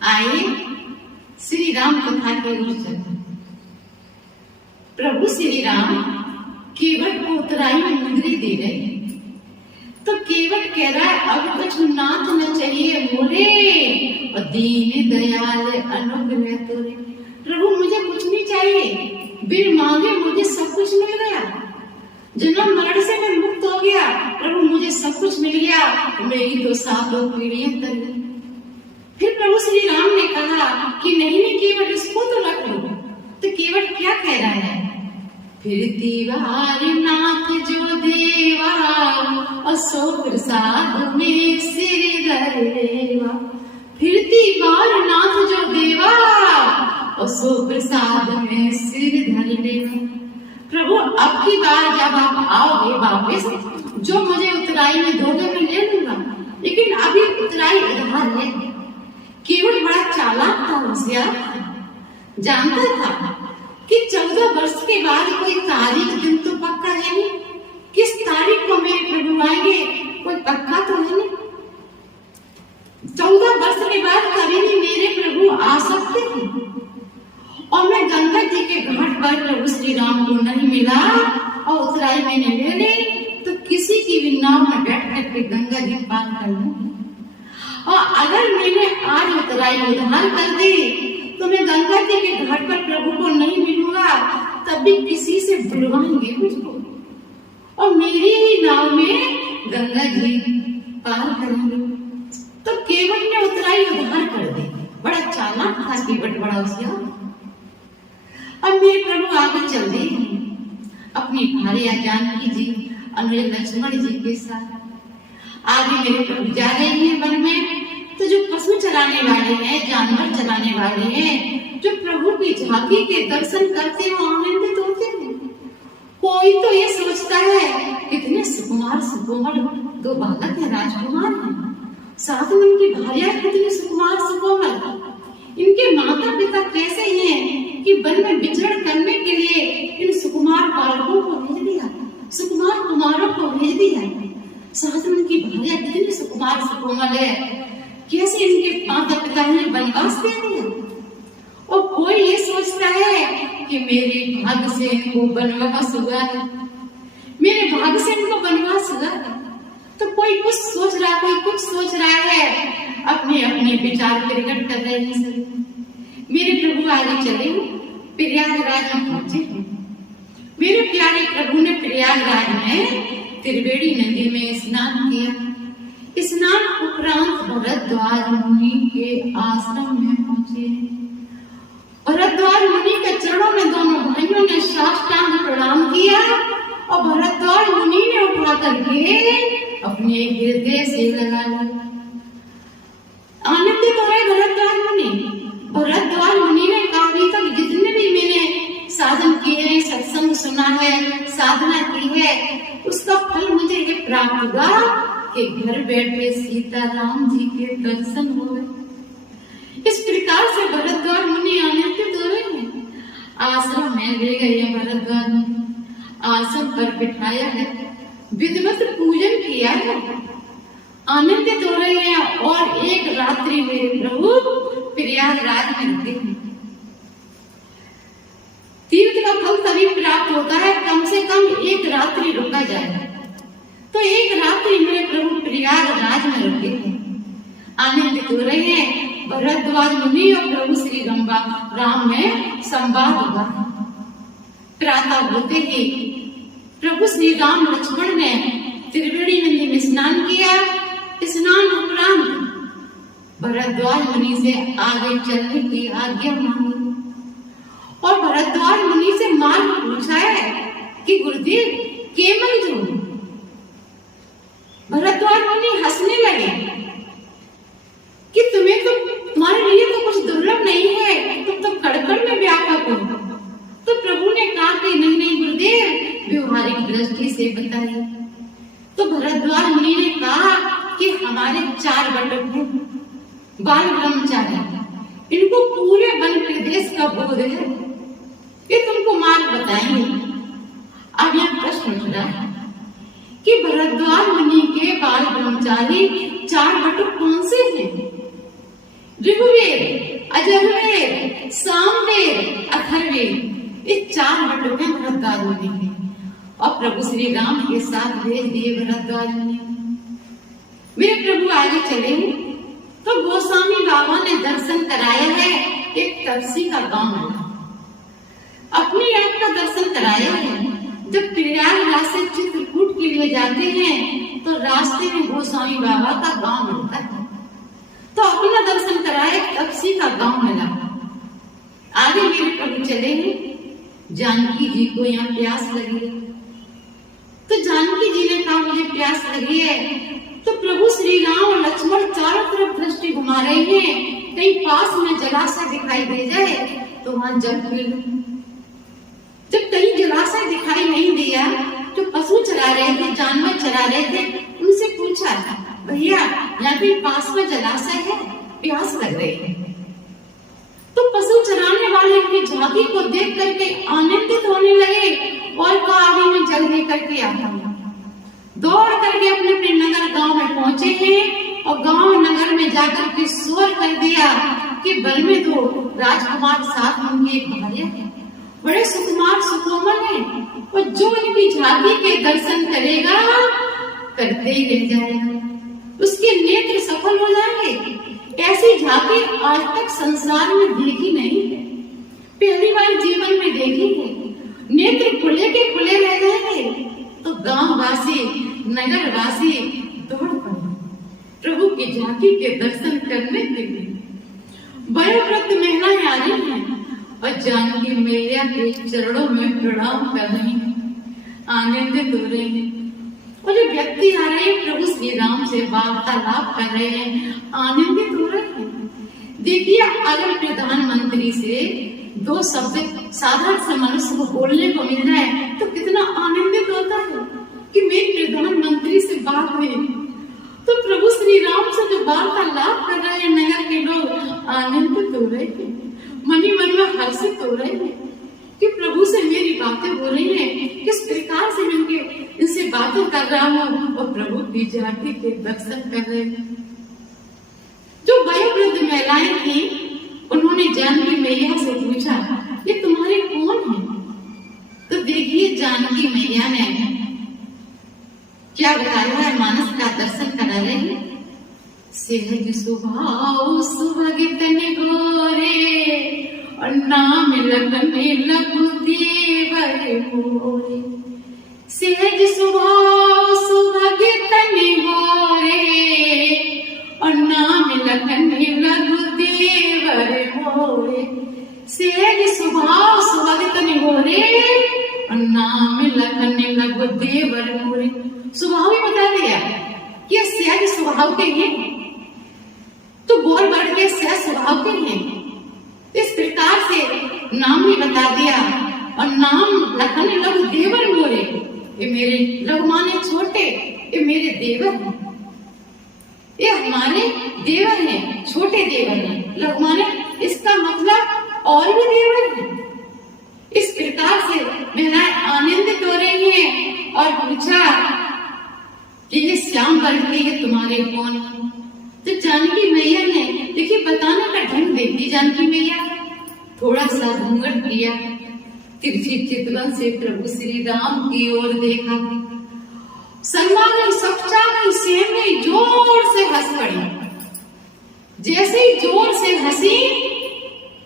आइए श्री राम कथा के ओर चलें। प्रभु श्री राम केवट को उतराई में मुंदरी दे रहे, तो केवट कह रहा है अब कुछ नाथ न चाहिए मोरे, और दीन दयाल अनुग्रह तोरे। प्रभु मुझे कुछ नहीं चाहिए, बिन मांगे मुझे सब कुछ मिल गया, जन्म मरण से मैं मुक्त हो गया। प्रभु मुझे सब कुछ मिल गया, मेरी तो 7 पीढ़ियां तर गई। फिर प्रभु श्री राम ने कहा कि नहीं केवट इसको तो रख लो। तो केवट क्या कह रहा है, फिर दीवार नाथ जो देवा, असो प्रसाद में सिर धरेवा। फिर दीवार नाथ जो देवा, असो प्रसाद में सिर धर लेवा। प्रभु अब की बार जब आप आओगे वापस, जो मुझे उतराई में दोगे मैं ले लूंगा, लेकिन अभी उतराई उधार है। केवट बड़ा चालाक था, होशियार था, जानता था कि 14 वर्ष के बाद कोई तारीख दिन तो पक्का है नहीं, किस तारीख को मेरे प्रभु आएंगे कोई पक्का तो है नहीं। 14 वर्ष के बाद कभी भी मेरे प्रभु आ सकते थे, और मैं गंगा जी के घाट पर प्रभु श्री राम को नहीं मिला और उतराई मैंने ले ली, तो किसी की भी नाव में बैठ करके गंगा जी पार कर लूंगी। और अगर मैंने आज उतराई उधार कर दी, तो मैं गंगा जी के घाट पर प्रभु को नहीं मिलूंगा, तब भी किसी से बुलवाएंगे मुझको, और मेरी ही नाव में गंगा जी पार करेंगे। तो केवट ने उतराई उधार कर दी। बड़ा चालाक था केवट, बड़ा होशियार। अब मेरे प्रभु आगे चल रहे हैं अपनी भार्या जानकी जी, अनुज लक्ष्मण जी के साथ। आगे मेरे प्रभु जा रहे हैं वन में, तो जो पशु चलाने वाले हैं, जानवर चलाने वाले हैं, जो प्रभु की झांकी के दर्शन करते हैं, आनंदित होते हैं। कोई तो ये सोचता है कितने सुकुमार सुकोमल 2 बालक है, राजकुमार हैं, साथ में उनकी भार्या कितनी सुकुमार सुकोमल। इनके माता पिता कैसे हैं कि वन में विचरण करने के लिए इन सुकुमार बालकों को भेज दिया, सुकुमार कुमारों को भेज दिया, साथ में उनकी भार्या कितनी सुकुमार सुकोमल है, कैसे इनके माता पिता ने वनवास दे दिया। और कोई ये सोचता है कि मेरे भाग्य से इनको वनवास हुआ है, मेरे भाग्य से इनको वनवास हुआ है। तो कोई कुछ सोच रहा, कोई कुछ सोच रहा है, अपने अपने विचार प्रकट कर रहे हैं सब। मेरे प्रभु आगे चले, प्रयागराज में पहुंचे। मेरे प्यारे प्रभु ने प्रयागराज में त्रिवेणी नदी में स्नान किया। स्नान उपरांत भरद्वाज मुनि के आश्रम में पहुंचे। भरद्वाज मुनि के चरणों में दोनों भाइयों ने साष्टांग प्रणाम किया, और भरद्वाज मुनि ने उठा करके अपने हृदय से लगा लिया। आनंदित हो रहे भरद्वाज मुनि। भरद्वाज मुनि ने कहा अभी तक जितने भी मैंने साधन किए हैं, सत्संग सुना है, साधना की है, उसका फल मुझे ये प्राप्त हुआ कि घर बैठे सीताराम जी के दर्शन हो गए। इस प्रकार से भरद्वाज मुनि आनंदित हो रहे हैं। आश्रम में ले गए भरद्वाज मुनि, आश्रम पर बिठाया है, विधिवत पूजन किया है, आनंदित हो रहे हैं। और एक रात्रि मेरे प्रभु प्रयागराज में रुके हैं। तीर्थ का फल तभी प्राप्त होता है कम से कम एक रात्रि रुका जाए। तो एक रात्रि मेरे प्रभु प्रयागराज में रुके हैं, आनंदित हो रहे हैं। भरद्वाज मुनि और प्रभु श्री राम में संवाद हुआ। प्रातः होते ही प्रभु श्री राम लक्ष्मण ने त्रिवेणी नदी में स्नान किया। स्नान उपरांत भरद्वाज मुनि से आगे चलने की आज्ञा मांगी, और भरद्वाज मुनि से मार्ग पूछा है कि गुरुदेव केवल जो। भरद्वाज मुनि हंसने लगे कि तुम्हारे लिए तो कुछ दुर्लभ नहीं है, तुम तो कड़कड़ में व्यापक हो। तो प्रभु ने कहा कि नहीं गुरुदेव, व्यवहारिक दृष्टि से बताइए। तो भरद्वाज मुनि ने कहा कि हमारे 4 बटक हैं, बाल ब्रह्मचारी, इनको पूरे वन प्रदेश का बोध है, ये तुमको मार्ग बताएंगे। अब यह प्रश्न उठ रहा है कि भरद्वाज मुनि के बाल ब्रह्मचारी 4 बटक कौन से हैं? ऋग्वेद यजुर्वेद, सामवेद, अथर्ववेद, ये 4 बटोरे भरद्वाज मुनि ने और प्रभु श्री राम के साथ भेज दिए भरद्वाज मुनि। मेरे प्रभु आगे चले तो गोस्वामी बाबा ने दर्शन कराया है एक तपसी का गांव में। अपने आप का दर्शन कराया है। जब प्रयागराज से चित्रकूट के लिए जाते हैं तो रास्ते में गोस्वामी बाबा का गांव मिलता है, तो अपना दर्शन कराया तपसी का गांव मिला। आगे मेरे प्रभु चले हैं। जानकी जी को यहाँ प्यास लगी, तो जानकी जी ने कहा मुझे प्यास लगी है। तो प्रभु श्री राम और लक्ष्मण चारों तरफ दृष्टि घुमा रहे हैं, कहीं पास में जलाशय दिखाई दे जाए तो वहां जल पी लो। जब कहीं जलाशय दिखाई नहीं दिया तो पशु चरा रहे थे, जानवर चरा रहे थे, उनसे पूछा भैया यहाँ पे पास में जलाशय है, प्यास लग रही है। तो पशु चराने वाले की झांकी को देख करके आनंदित होने लगे और कहा आगे मैं जल लेकर के आता हूँ। दौड़ करके अपने अपने नगर गांव में पहुंचे हैं और गांव नगर में जाकर के शोर कर दिया कि बल में 2 राजकुमार साथ उनकी एक भार्या है, बड़े सुकुमार सुकोमल है और जो इनकी झांकी के दर्शन करेगा करते ही रह जाएगा, उसके नेत्र सफल हो जाएंगे। ऐसी झांकी आज तक संसार में देखी नहीं है, पहली बार जीवन में देखी है। नेत्र खुले के खुले रह जाएंगे। तो गांव वासी नगर वासी दौड़ पड़े प्रभु की झांकी के दर्शन करने के लिए। वयोवृद्ध महिलाएं आ रही हैं और जानकी मैया के चरणों में प्रणाम कर रही हैं, आनंदित हो रहे हैं। और जो व्यक्ति आ रहे हैं प्रभु श्री राम से वार्तालाप कर रहे हैं, आनंदित हो रहे हैं। देखिए अगर प्रधानमंत्री से 2 शब्द साधारण से मनुष्य को बोलने को मिल रहा है तो कितना आनंदित होता है कि मेरे प्रधानमंत्री से बात हुई। तो प्रभु श्री राम से जो वार्तालाप कर रहे हैं नगर के लोग, आनंदित हो रहे हैं, मन ही मन में हर्षित हो रहे हैं कि प्रभु से मेरी बातें हो रही हैं, किस प्रकार से मैं इनसे बातें कर रहा हूँ और प्रभु की झांकी के दर्शन कर रहे हैं। जो वयोवृद्ध महिलाएं थी उन्होंने जानकी मैया से पूछा ये तुम्हारे कौन है? तो देखिए जानकी मैया ने क्या बताया है, मानस का दर्शन करा रहे हैं। सहज स्वभाव सुभगित गोरे और नाम लगने लघु देवर मोरे। सहज स्वभाव सुभगित गोरे और नाम लगने लघु देवर मोरे। सहज स्वभाव सुभगित गोरे और नाम लगने लघु देवर मोरे। स्वभाव ही बता दिया कि सहज स्वभाव के हैं, तो गोर बढ़ के सहज स्वभाव के हैं। इस प्रकार से नाम भी बता दिया और नाम लगने लघु देवर मोरे। ये मेरे लघु माने छोटे, ये मेरे देवर हैं, ये हमारे देवर हैं, छोटे देवर हैं। लघु माने इसका मतलब और भी देवर हैं। इस प्रकार से महिलाएं आनंदित हो रही हैं और पूछा कि ये श्याम वर्ग के ये तुम्हारे कौन? तो जानकी मैया ने देखिए बताने का ढंग देखी। जानकी मैया थोड़ा सा घूंघट किया, तिरछी चितवन से प्रभु श्री राम की ओर देखा, शर्मा गई, सपचा गई, सेम गई, जोर से हंस पड़ी। जैसे ही जोर से हंसी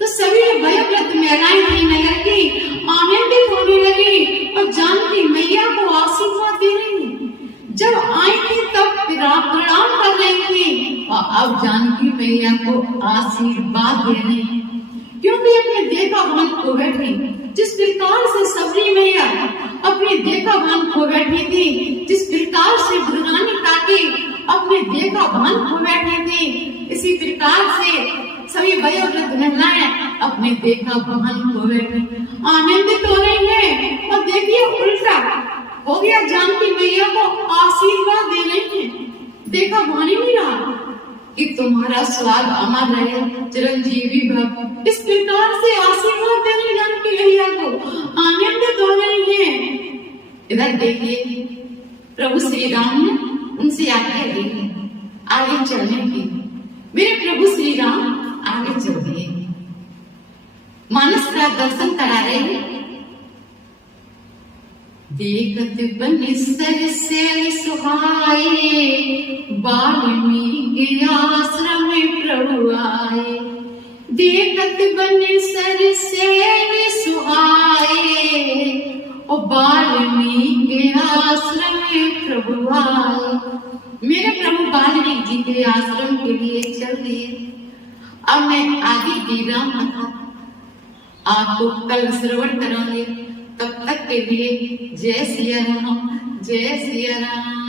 तो सभी वयोवृद्ध महिलाएं थी नगर की आनंदित होने लगी और जानकी मैया को आशीर्वाद दे रही। जब आई थी तब प्रणाम कर रही थी और अब जानकी मैया को आशीर्वाद दे रही, क्योंकि अपने देखा भान खो बैठी। जिस प्रकार से सबरी मैया अपने देखा भान खो बैठी थी, जिस प्रकार से भगवानी काकी अपने देखा भान खो बैठी थी, इसी प्रकार से सभी वयोवृद्ध महिलाएं अपने देखा भान खो बैठी आनंदित हो रही हैं। और देखिए उल्टा हो गया, जानकी मैया को आशीर्वाद दे रही है। देखा भान ही नहीं रहा कि तुम्हारा स्वाद अमर रहे, चिरंजीवी भव। इस प्रकार से आशीर्वाद दे रही जानकी मैया को, आनंदित हो रही है। इधर देखिए प्रभु श्री राम ने उनसे आज्ञा दी आगे चलने की। मेरे प्रभु श्री राम आगे चल दिए। थोड़ा दर्शन करा रहे हैं। देखत बन सरसेल सुहाए, वाल्मीकि आश्रम में प्रभु आए। देखत बन सरसेल सुहाए, और वाल्मीकि आश्रम में प्रभु आए। मेरे प्रभु वाल्मीकि जी के आश्रम के लिए चल दिए। अब मैं आगे की राम कथा आपको कल श्रवण करांगे। तब तक के लिए जय सिया राम, जय सिया राम।